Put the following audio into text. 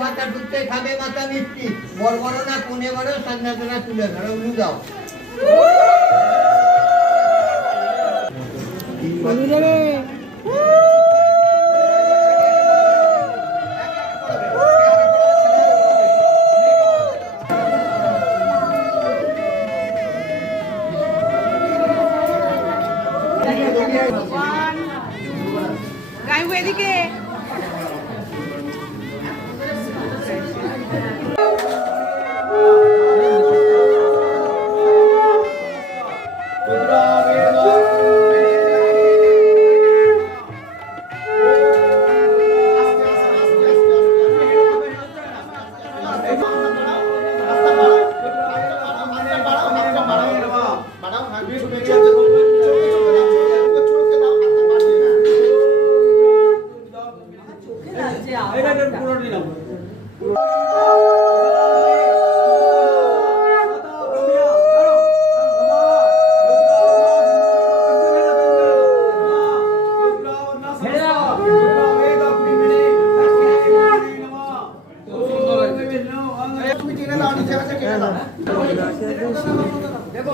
ভাতা ঢুকতে খাবে মাথা মিষ্টি বড় বড় না কোনে বড় সন্ধ্যাতলা তুলে ধরো উলু দাও গাইবো এদিকে দেখো